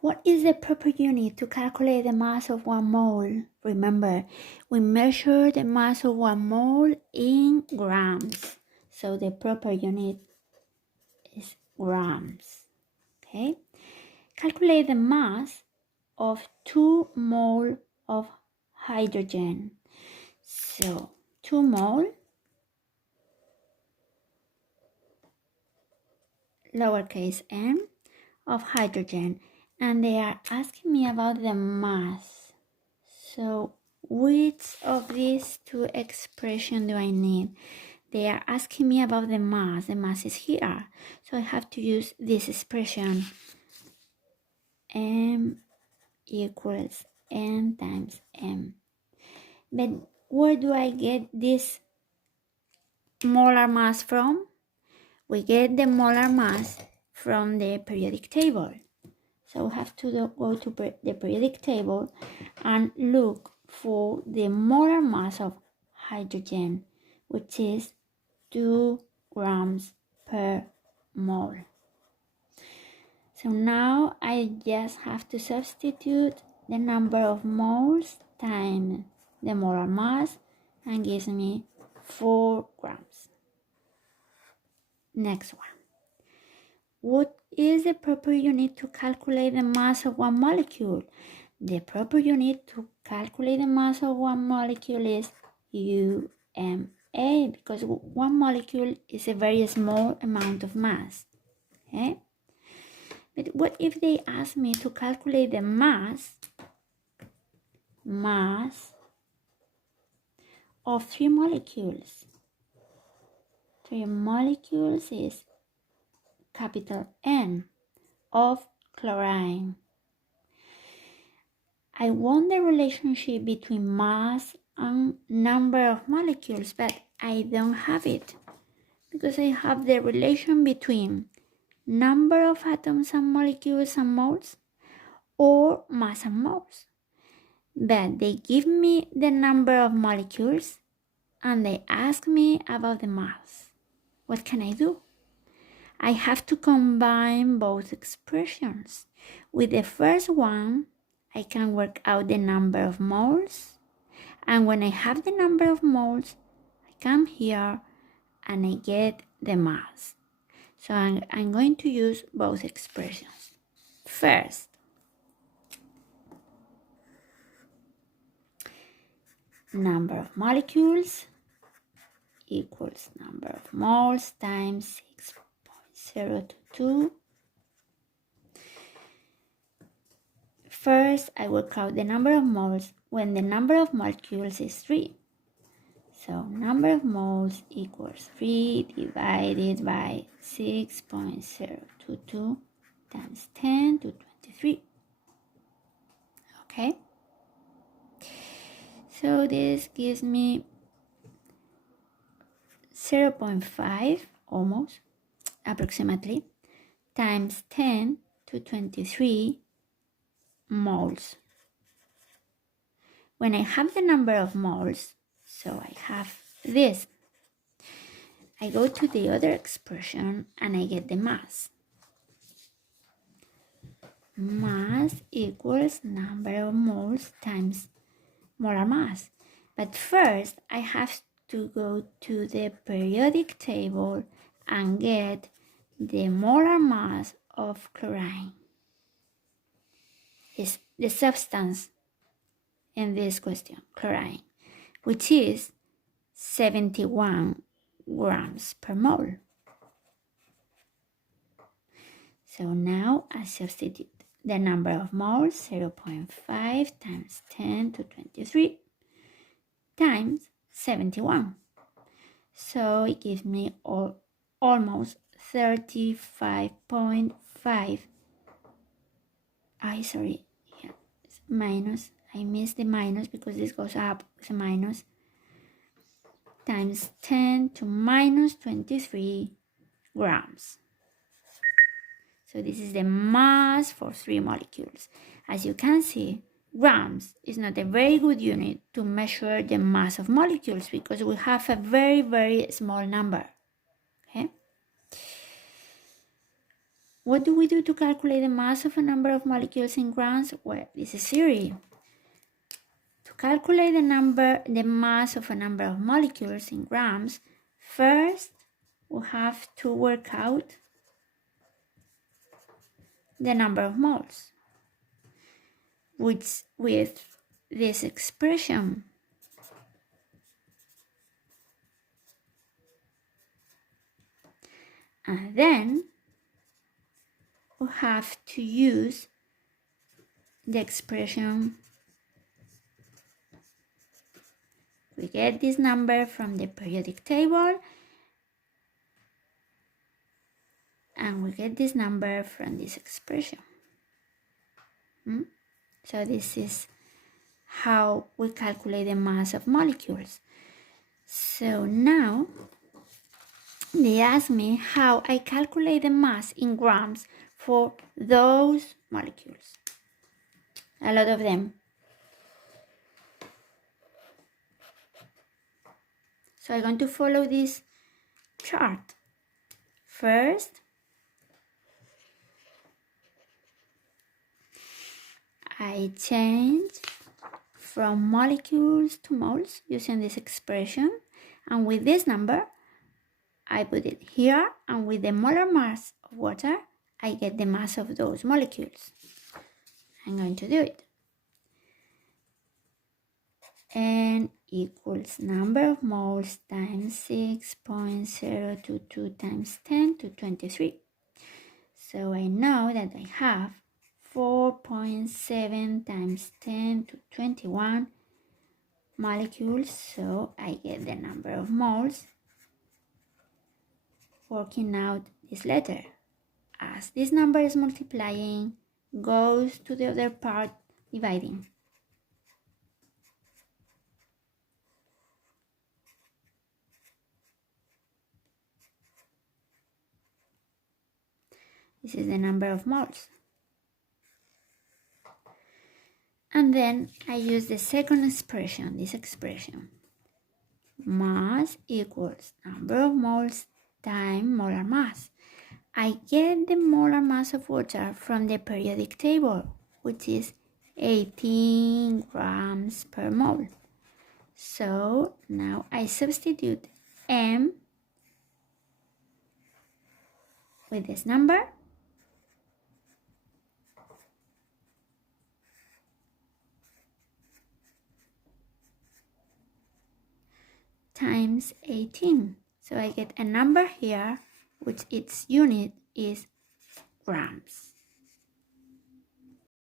What is the proper unit to calculate the mass of 1 mole? Remember, we measure the mass of 1 mole in grams. So the proper unit is grams. Okay? Calculate the mass of 2 mole of hydrogen. So 2 mole, lowercase m, of hydrogen. And they are asking me about the mass. So which of these two expressions do I need? They are asking me about the mass. The mass is here. So I have to use this expression. M equals N times M. But where do I get this molar mass from? We get the molar mass from the periodic table. So we have to go to the periodic table and look for the molar mass of hydrogen, which is 2 grams per mole. So now I just have to substitute the number of moles times the molar mass and gives me 4 grams. Next one. What is the proper unit to calculate the mass of 1 molecule? The proper unit to calculate the mass of 1 molecule is UMA, because 1 molecule is a very small amount of mass. Okay? But what if they ask me to calculate the mass of 3 molecules? 3 molecules is capital N of chlorine. I want the relationship between mass and number of molecules, but I don't have it because I have the relation between number of atoms and molecules and moles or mass and moles. But they give me the number of molecules and they ask me about the mass. What can I do? I have to combine both expressions. With the first one, I can work out the number of moles. And when I have the number of moles, I come here and I get the mass. So I'm going to use both expressions. First, number of molecules equals number of moles times 6.022. First, I work out the number of moles when the number of molecules is 3. So number of moles equals 3 divided by 6.022 times 10 to 23. Okay? So this gives me 0.5, almost, approximately, times 10 to 23 moles. When I have the number of moles, so I have this, I go to the other expression and I get the mass. Mass equals number of moles times molar mass. But first, I have to go to the periodic table and get the molar mass of chlorine. Is the substance in this question, chlorine, which is 71 grams per mole. So now I substitute the number of moles, 0.5 times 10 to 23 times 71. So it gives me almost 35.5. Sorry, here it's minus. I missed the minus because this goes up with a minus. Times 10 to minus 23 grams. So this is the mass for 3 molecules. As you can see, grams is not a very good unit to measure the mass of molecules because we have a very, very small number. Okay? what do we do to calculate the mass of a number of molecules in grams? Well, this is easy. To calculate the mass of a number of molecules in grams, first we have to work out the number of moles, which with this expression. And then we have to use the expression. We get this number from the periodic table, and we get this number from this expression. So this is how we calculate the mass of molecules. So now they ask me how I calculate the mass in grams for those molecules. A lot of them. So I'm going to follow this chart. First, I change from molecules to moles using this expression, and with this number I put it here, and with the molar mass of water I get the mass of those molecules. I'm going to do it. N equals number of moles times 6.022 times 10 to 23. So I know that I have 4.7 times 10 to 21 molecules, so I get the number of moles working out this letter. As this number is multiplying, goes to the other part dividing. This is the number of moles. And then I use the second expression, this expression. Mass equals number of moles times molar mass. I get the molar mass of water from the periodic table, which is 18 grams per mole. So now I substitute M with this number times 18. So I get a number here which its unit is grams.